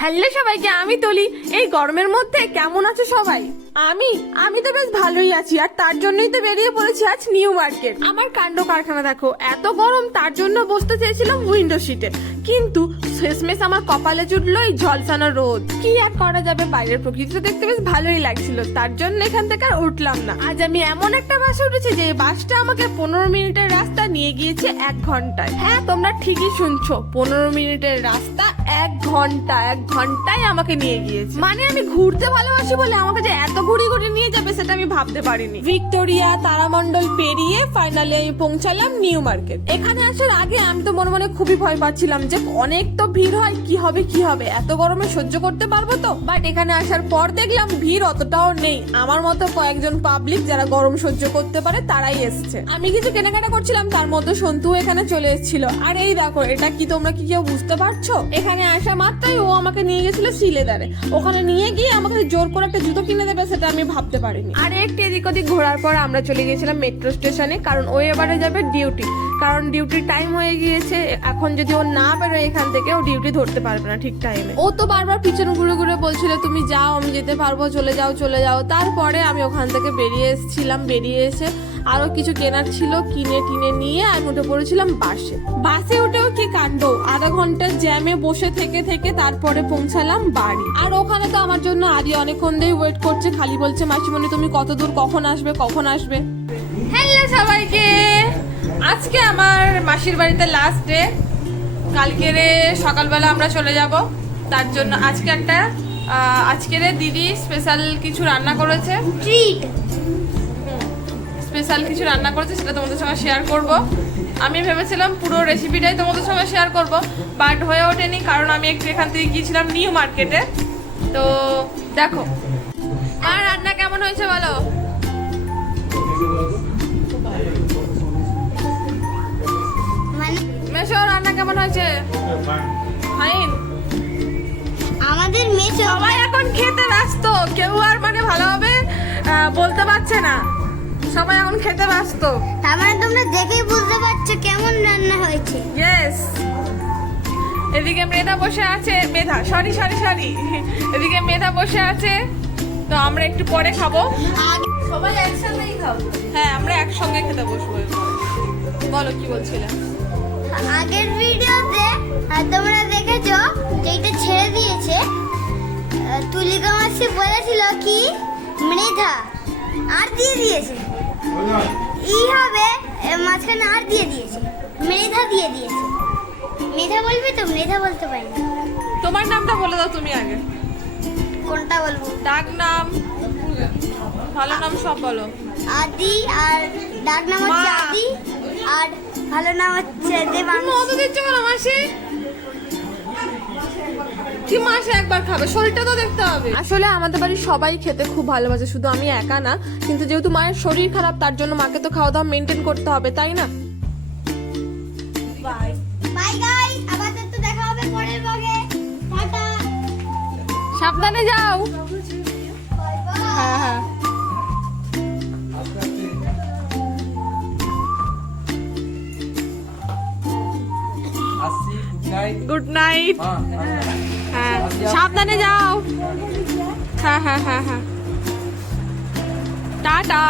Hello সবাইকে, আমি তুলি। এই গরমের মধ্যে কেমন আছো সবাই? আমি তো বেশ ভালোই আছি, আর তার জন্যই তো বেরিয়ে পড়েছি আজ নিউ মার্কেট। আমার কাণ্ড কারখানা দেখো, এত গরম, তার জন্য বসতে চেয়েছিলাম উইন্ডো সিটে, কিন্তু শেষমেশ আমার কপালে জুটলো এই ঝলসানো রোদ। কি আর করা যাবে, বাইরের প্রকৃতিটা দেখতে বেশ ভালোই লাগছিল, তার জন্য এখান থেকে আর উঠলাম না। আজ আমি এমন একটা বাসে উঠেছি যে বাসটা আমাকে 15 মিনিটের রাস্তা নিয়ে গিয়েছে 1 ঘন্টায়। হ্যাঁ, তোমরা ঠিকই শুনছো, 15 মিনিটের রাস্তা 1 ঘন্টায় আমাকে নিয়ে গিয়েছে। মানে আমি ঘুরতে ভালোবাসি বলে আমাকে যে এত ঘুরি ঘুরি নিয়ে যাবে সেটা আমি ভাবতে পারিনি। ভিক্টোরিয়া, তারামণ্ডল পেরিয়ে ফাইনালি আমি পৌঁছালাম নিউ মার্কেট। এখানে আসার আগে আমি তো মনে মনে খুবই ভয় পাচ্ছিলাম যে অনেক তো ভিড় হয়, কি হবে, এত গরমে সহ্য করতে পারবো তো। বাট এখানে আসার পর দেখলাম ভিড় অতটাও নেই। আমার মতো কয়েকজন পাবলিক যারা গরম সহ্য করতে পারে তারাই এসছে। আমি কিছু কেনাকাটা করছিলাম, তার মধ্যে সন্তু এখানে চলে এসেছিল। আর এই দেখো, এটা কি তোমরা কি কেউ বুঝতে পারছো? এখানে আসা মাত্রই ও আমাকে নিয়ে গেছিল সিলেদারে। ওখানে নিয়ে গিয়ে আমাকে জোর করে একটা জুতো কিনে দেবে সেটা আমি ভাবতে পারিনি। আর একটু এদিক ওদিক ঘোরার পর আমরা চলে গিয়েছিলাম মেট্রো স্টেশনে, কারণ ও এবারে যাবে ডিউটি। কারণ ডিউটির টাইম হয়ে গিয়েছে, এখন যদি ও না বেরোয় এখান থেকে ও ডিউটি ধরতে পারবে না ঠিক টাইমে। ও তো বারবার পিছন ঘুরে ঘুরে বলছিল তুমি যাও, আমি যেতে পারবো, চলে যাও। তারপরে আমি ওখান থেকে বেরিয়ে এসে আরো কিছু কেনার ছিল, কিনে টিনে নিয়ে আমি উঠে পড়েছিলাম বাসে উঠেও কি কাণ্ড, আধা ঘন্টা জ্যামে বসে থেকে তারপরে পৌঁছালাম বাড়ি। আর ওখানে তো আমার জন্য আদি অনেকক্ষণ ধরেই ওয়েট করছে, খালি বলছে মাসিমণি তুমি কত দূর, কখন আসবে। হ্যালো সবাইকে, আজকে আমার মাসির বাড়িতে লাস্ট ডে। কালকে সকালবেলা আমরা চলে যাব, তার জন্য আজকের দিদি স্পেশাল কিছু রান্না করেছে, সেটা তোমাদের সঙ্গে শেয়ার করব। আমি ভেবেছিলাম পুরো রেসিপিটাই তোমাদের সঙ্গে শেয়ার করব, বাট হয়ে ওঠেনি, কারণ আমি একটু এখান থেকে গিয়েছিলাম নিউ মার্কেটে। তো দেখো আর রান্না কেমন হয়েছে বলো। মেশো, রান্না কেমন হয়েছে? ফাইন। আমাদের মেয়ে সবাই এখন খেতে ব্যস্ত, কেউ আর ভালোভাবে বলতে পারছে না, সবাই এখন খেতে ব্যস্ত। তার মানে তোমরা দেখেই বুঝতে পারছো কেমন রান্না হয়েছে। ইয়েস। এদিকে মেধা বসে আছে, সরি এদিকে মেধা বসে আছে, তো আমরা একটু পরে খাবো। সবাই একসঙ্গেই খাবো। হ্যাঁ, আমরা একসঙ্গে খেতে বসবো। বলো কি বলছিলে? আগের ভিডিওতে তোমরা দেখেছো যেটা ছেড়ে দিয়েছে, তুলিকা মাসি বলেছিল কি মৃধা আর দিয়ে দিয়েছে, এইভাবে মাঝখানে আর দিয়ে দিয়েছে, মৃধা দিয়ে দিয়েছে। মৃধা বলবি তো? মৃধা বলতে পারি না। তোমার নামটা বলে দাও তুমি আগে। কোনটা বলবো? ডাক নাম, ভালো নাম সব বলো। আদি, আর ডাক নাম হচ্ছে আদি, আর ভালো নাম হচ্ছে দেবাংশু। মধু দিচ্ছ কেন মাসি? কি মাসে একবার খাবে, শরীরটা তো দেখতে হবে। আসলে আমাদের বাড়ির সবাই খেতে খুব ভালোবাসে, শুধু আমি একা না। কিন্তু যেহেতু মায়ের শরীর খারাপ, তার জন্য মাকে তো খাওয়া দাওয়া মেনটেন করতে হবে, তাই না? বাই গাইস, আবার তো দেখা হবে পরের ব্লগে। টাটা, সাবধানে যাও। হ্যাঁ। Good night. হ্যাঁ, সাবধানে যাও। হ্যাঁ। টাটা।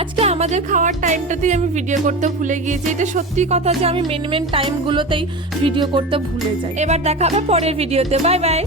আজকে আমাদের খাওয়ার টাইমটাতেই আমি ভিডিও করতে ভুলে গিয়েছি। এটা সত্যি কথা যে আমি মেন টাইমগুলোতেই ভিডিও করতে ভুলে যাই। এবার দেখা হবে পরের ভিডিওতে। Bye bye.